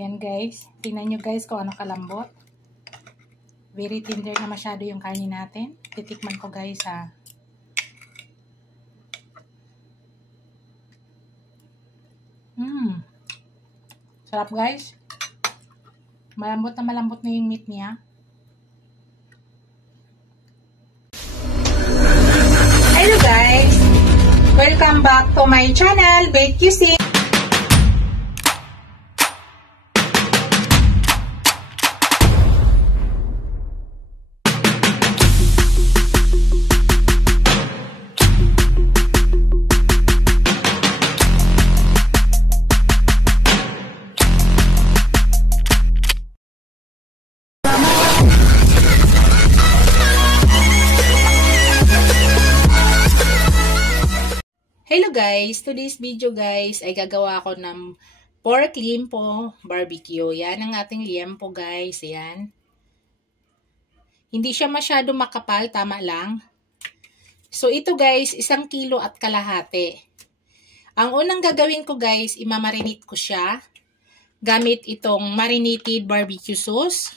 Yan guys. Tingnan nyo guys kung ano kalambot. Very tender na masyado yung karne natin. Titikman ko guys ha. Sarap guys. Malambot na yung meat niya. Hello guys! Welcome back to my channel, Bake QC. Hello guys! Today's video guys ay gagawa ko ng pork liempo barbecue. Yan ang ating liempo guys. Yan. Hindi siya masyado makapal. Tama lang. So ito guys, 1 kilo at kalahati. Ang unang gagawin ko guys, imamarinate ko siya. Gamit itong marinated barbecue sauce.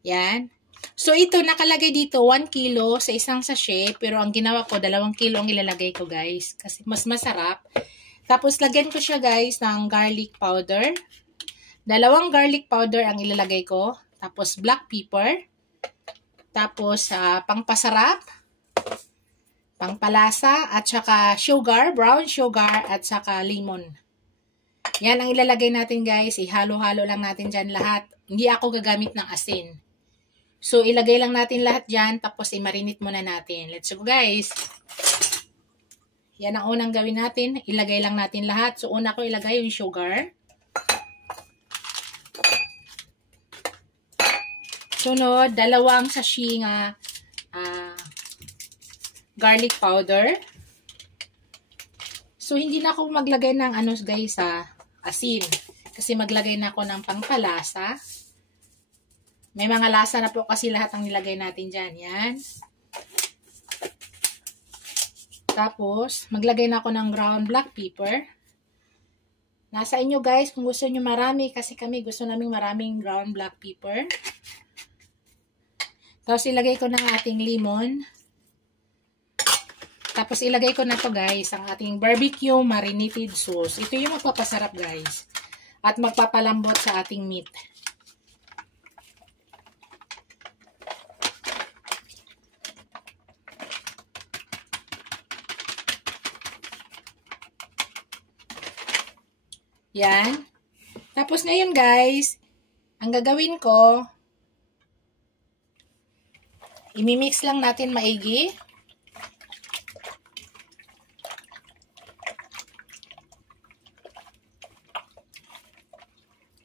Yan. So, ito, nakalagay dito, 1 kilo sa isang sachet. Pero ang ginawa ko, 2 kilo ang ilalagay ko, guys. Kasi mas masarap. Tapos, lagyan ko siya, guys, ng garlic powder. 2 garlic powder ang ilalagay ko. Tapos, black pepper. Tapos, pangpasarap. Pangpalasa. At saka sugar, brown sugar. At saka lemon. Yan ang ilalagay natin, guys. Ihalo-halo lang natin dyan lahat. Hindi ako gagamit ng asin. So, ilagay lang natin lahat dyan, tapos i-marinate muna natin. Let's go, guys. Yan ang unang gawin natin. Ilagay lang natin lahat. So, una ko ilagay yung sugar. Sunod, 2 sachet nga garlic powder. So, hindi na ako maglagay ng guys, asin. Kasi maglagay na ako ng pangpalasa. May mga lasa na po kasi lahat ang nilagay natin dyan. Yan. Tapos, maglagay na ako ng ground black pepper. Nasa inyo guys kung gusto nyo marami. Kasi kami gusto namin maraming ground black pepper. Tapos, ilagay ko ng ating lemon. Tapos, ilagay ko na to guys ang ating barbecue marinated sauce. Ito yung magpapasarap guys. At magpapalambot sa ating meat. Yan. Tapos ngayon guys, ang gagawin ko, imimix lang natin maigi.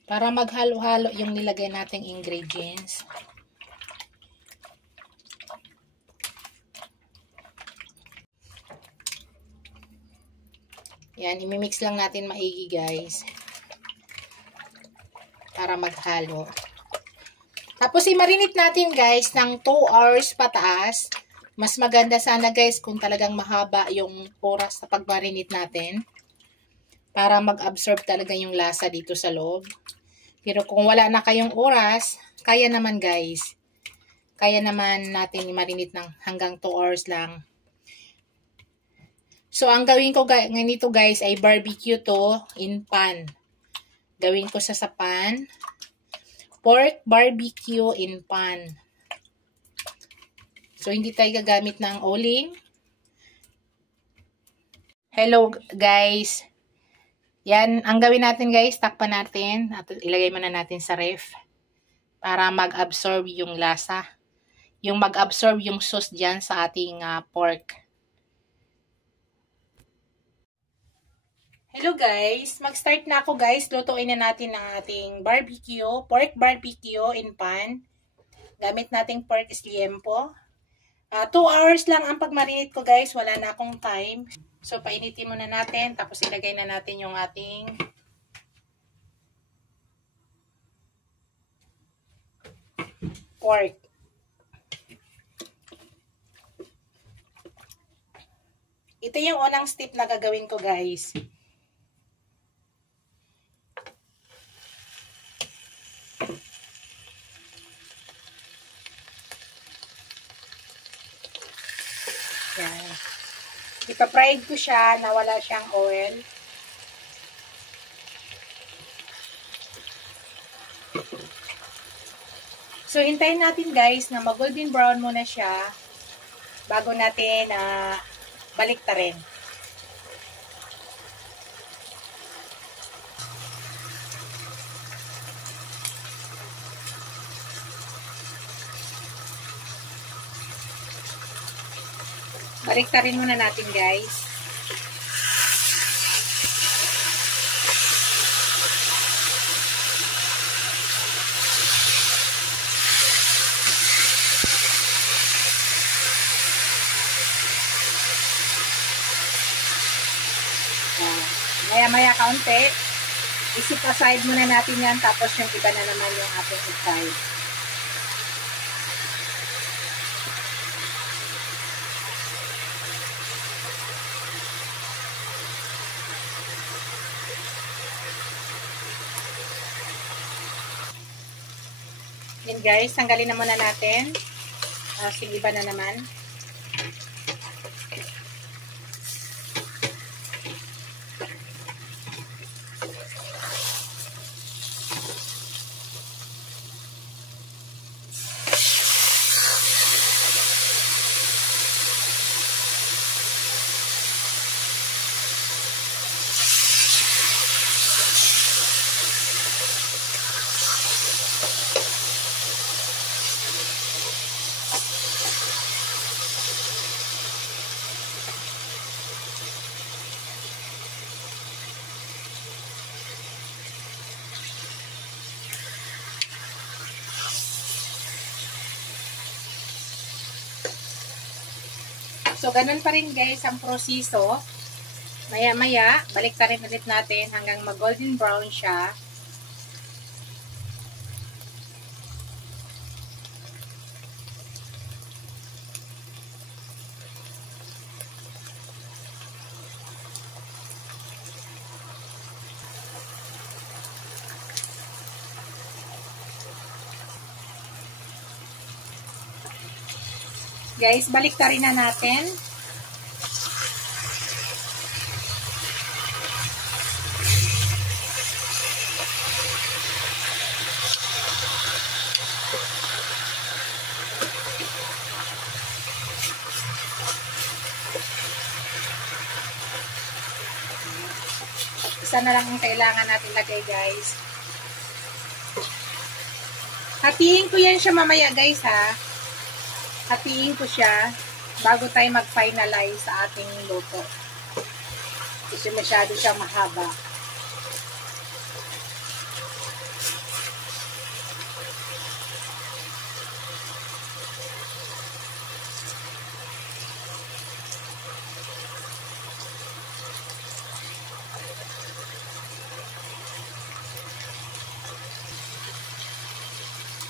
Para maghalo-halo yung nilagay nating ingredients. Yan, imimix lang natin maigi guys. Para maghalo. Tapos i-marinate natin guys ng 2 hours pataas. Mas maganda sana guys kung talagang mahaba yung oras sa pag-marinate natin. Para mag-absorb talaga yung lasa dito sa loob. Pero kung wala na kayong oras, kaya naman guys. Kaya naman natin i-marinate ng hanggang 2 hours lang. So, ang gawin ko ganito guys ay barbecue to in pan. Gawin ko sa pan. Pork barbecue in pan. So, hindi tayo gagamit ng oling. Hello guys. Yan, ang gawin natin guys, takpan natin. At ilagay muna natin sa ref. Para mag-absorb yung lasa. Yung mag-absorb yung sauce dyan sa ating pork. Hello guys, mag-start na ako guys. Lutuin na natin ang ating barbecue, pork barbecue in pan. Gamit nating pork liempo. 2 hours lang ang pag-marinate ko guys, wala na akong time. So painitin muna natin, tapos ilagay na natin yung ating pork. Ito yung unang step na gagawin ko guys. Ipa-fried ko siya na wala siyang oil. So, hintayin natin guys na mag-golden brown muna siya bago natin baliktarin. Baliktarin muna natin guys. Maya-maya kaunti, isip aside muna natin yan, tapos yung iba na naman yung ating i-fry. Yan guys, tanggalin na muna natin. Yung iba na naman. So, ganun pa rin guys ang proseso. Maya-maya, baliktarin ulit natin hanggang mag-golden brown siya. Guys, baliktarin na natin. Isa na lang ang kailangan natin lagay, guys. Hatiin ko yan siya mamaya, guys, ha. Hatiin ko siya bago tayo mag-finalize sa ating luto. Kasi masyado siyang mahaba.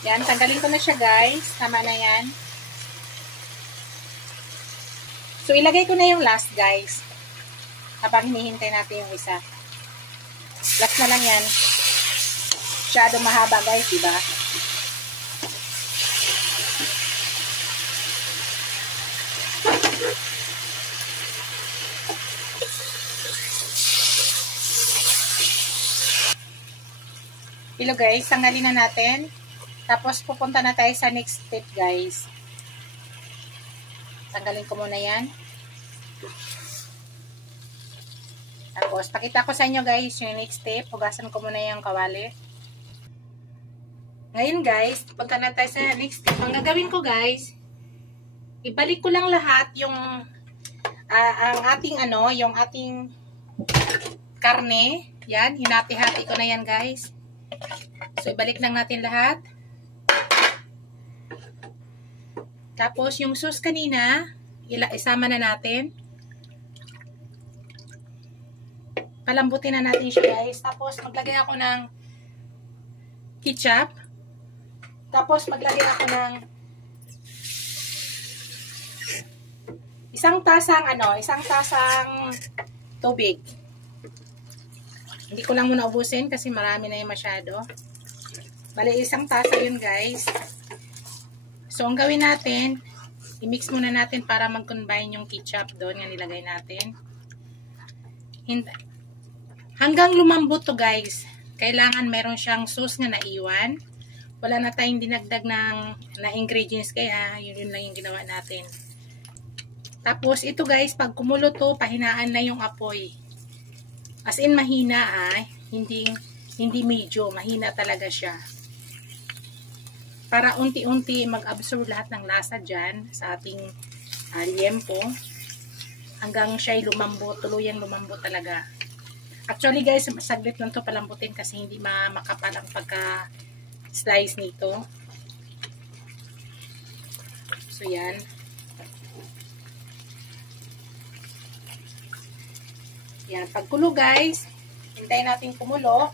Yan, tanggalin ko na siya guys. Tama na yan. So, ilagay ko na yung last, guys. Habang hinihintay natin yung isa. Last na lang yan. Masyado mahaba, guys, diba? Ilo, guys. Tanggalin na natin. Tapos, pupunta na tayo sa next step, guys. Tanggalin ko muna yan. Tapos, pakita ko sa inyo guys, yung next step. Hugasan ko muna yung kawali. Ngayon guys, punta na tayo sa next step. Ang gagawin ko guys, ibalik ko lang lahat yung ang ating yung ating karne. Yan, hinati-hati ko na yan guys. So, ibalik lang natin lahat. Tapos, yung sauce kanina, isama na natin. Palambutin na natin siya, guys. Tapos, maglagay ako ng ketchup. Tapos, maglagay ako ng isang tasang tubig. Hindi ko lang muna ubusin kasi marami na yung masyado. Bali, isang tasa yun, guys. So, ang gawin natin, I-mix muna natin para mag-combine yung ketchup doon nga nilagay natin. Hanggang lumambot to guys. Kailangan meron siyang sauce nga naiwan. Wala na tayong dinagdag na ingredients kaya yun lang yung ginawa natin. Tapos ito guys, pag kumulo to, pahinaan na yung apoy. As in mahina hindi medyo, mahina talaga siya. Para unti-unti mag-absorb lahat ng lasa dyan sa ating liempo. Hanggang siya'y lumambot, tuluyang lumambot talaga. Actually guys, saglit lang to palambutin kasi hindi makapal ang pagka-slice nito. So yan. Yan, pagkulo guys, hintayin natin kumulo.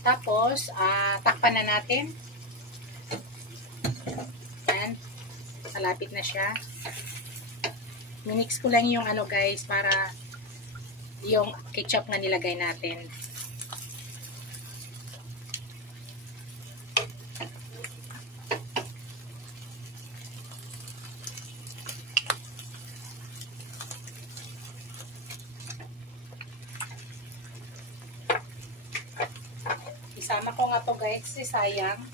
Tapos, takpan na natin. Yan, malapit na siya. Minix ko lang yung ano guys, para yung ketchup na nilagay natin. Isama ko nga to guys, kasi sayang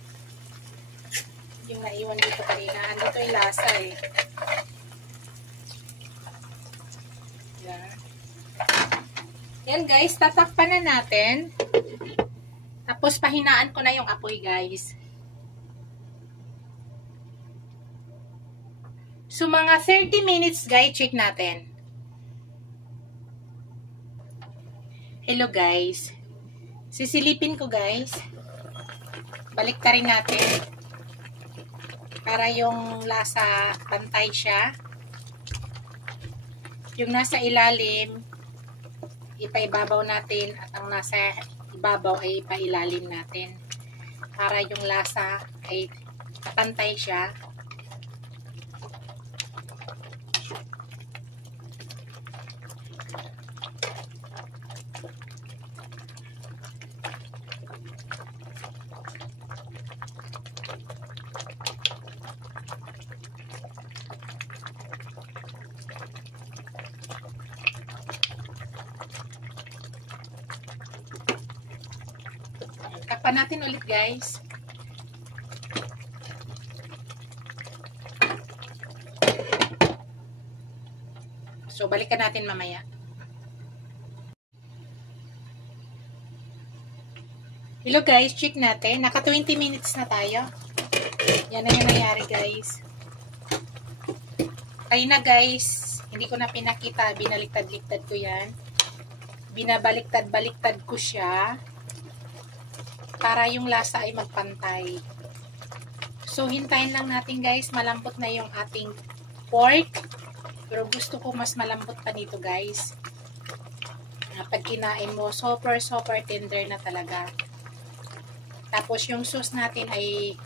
yung naiwan dito kanina. Andito yung lasa Yan guys, tatakpan na natin. Tapos pahinaan ko na yung apoy guys. So mga 30 minutes guys, check natin. Hello guys. Sisilipin ko guys. Balik ka rin natin. Para yung lasa pantay siya. Yung nasa ilalim, ipaibabaw natin at ang nasa ibabaw ay ipailalim natin para yung lasa ay pantay siya. Takpan natin ulit guys. So balikan natin mamaya. Hello guys, check natin. Naka 20 minutes na tayo. Yan na yung nangyari guys. Kaya na guys, hindi ko na pinakita. Binaliktad-liktad ko yan. Binabaliktad-baliktad ko siya. Para yung lasa ay magpantay. So, hintayin lang natin guys. Malambot na yung ating pork. Pero gusto ko mas malambot pa nito guys. Pag kinain mo, super tender na talaga. Tapos yung sauce natin ay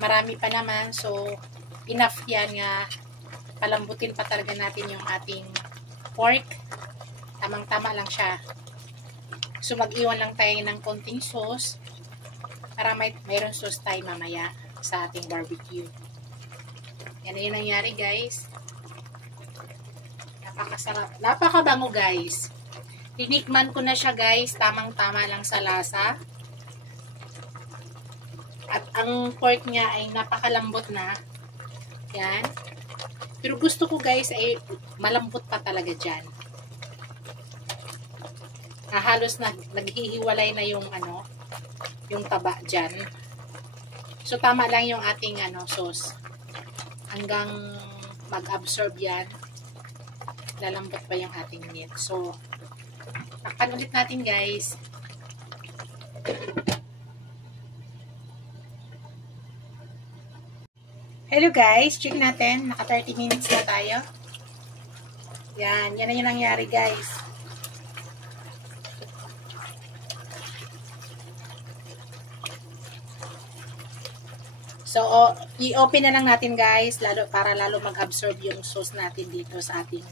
marami pa naman. So, enough yan nga. Palambutin pa talaga natin yung ating pork. Tamang-tama lang siya. So, mag-iwan lang tayo ng konting sauce. Para mayroon sauce tayo mamaya sa ating barbecue. Yan na yung nangyari guys. Napakasarap. Napakabango guys. Tinikman ko na siya guys. Tamang-tama lang sa lasa. At ang pork niya ay napakalambot na. Yan. Pero gusto ko guys ay malambot pa talaga dyan. Halos naghihiwalay na yung yung taba dyan. So, tama lang yung ating sauce. Hanggang mag-absorb yan. Lalambot pa yung ating meat. So, takpan ulit natin guys. Hello guys, check natin. Naka 30 minutes na tayo. Yan na yung nangyari guys. So, i-open na lang natin guys, para lalo mag-absorb yung sauce natin dito sa ating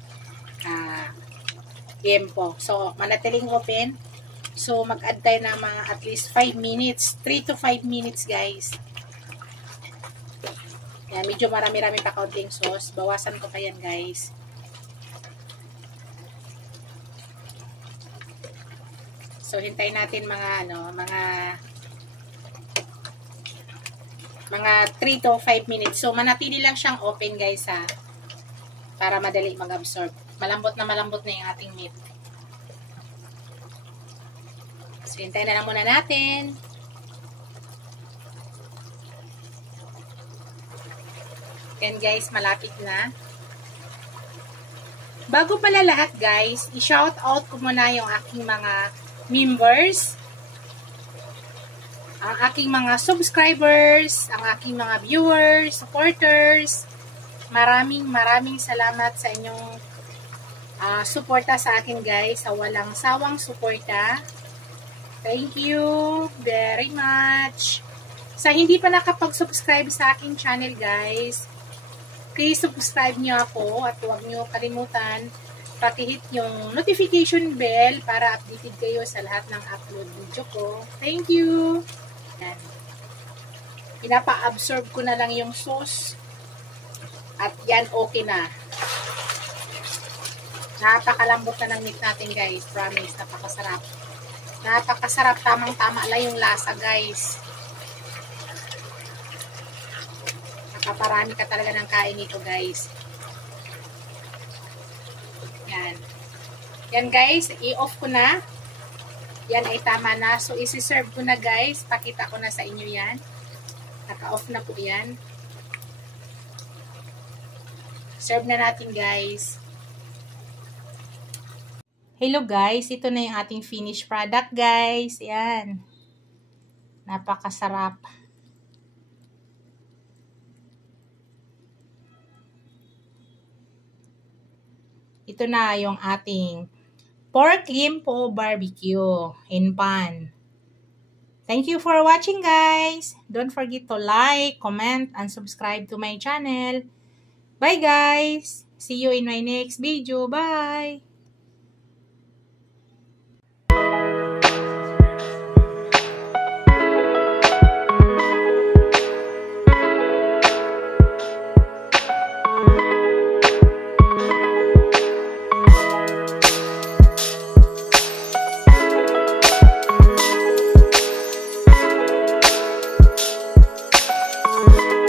liempo. So, manatiling open. So, mag-add tayo ng mga at least 5 minutes. 3 to 5 minutes guys. Yan, medyo marami-rami pa kaunting sauce. Bawasan ko pa yan, guys. So, hintayin natin mga 3 to 5 minutes. So, manatili lang siyang open, guys, ha. Para madali mag-absorb. Malambot na yung ating meat. So, hintayin na lang muna natin. Yan, guys, malapit na. Bago pala lahat, guys, i-shout out ko muna yung aking mga members, ang aking mga subscribers, ang aking mga viewers, supporters. Maraming salamat sa inyong suporta sa akin, guys, sa walang sawang suporta. Thank you very much. Sa hindi pa nakapag-subscribe sa aking channel, guys, please subscribe niyo ako at huwag niyo kalimutan paki-hit yung notification bell para updated kayo sa lahat ng upload video ko. Thank you! Yan. Pinapa-absorb ko na lang yung sauce at yan, okay na. Napakalambot na ng meat natin, guys. Promise, napakasarap. Napakasarap, tamang-tama lang yung lasa, guys. Nakaparami ka talaga ng kain nito, guys. Yan. Yan, guys. I-off ko na. Yan ay tama na. So, isi-serve ko na, guys. Pakita ko na sa inyo yan. Naka-off na po yan. Serve na natin, guys. Hello, guys. Ito na yung ating finished product, guys. Yan. Napakasarap. Ito na yung ating pork limpo barbecue in pan. Thank you for watching, guys. Don't forget to like, comment, and subscribe to my channel. Bye, guys. See you in my next video. Bye.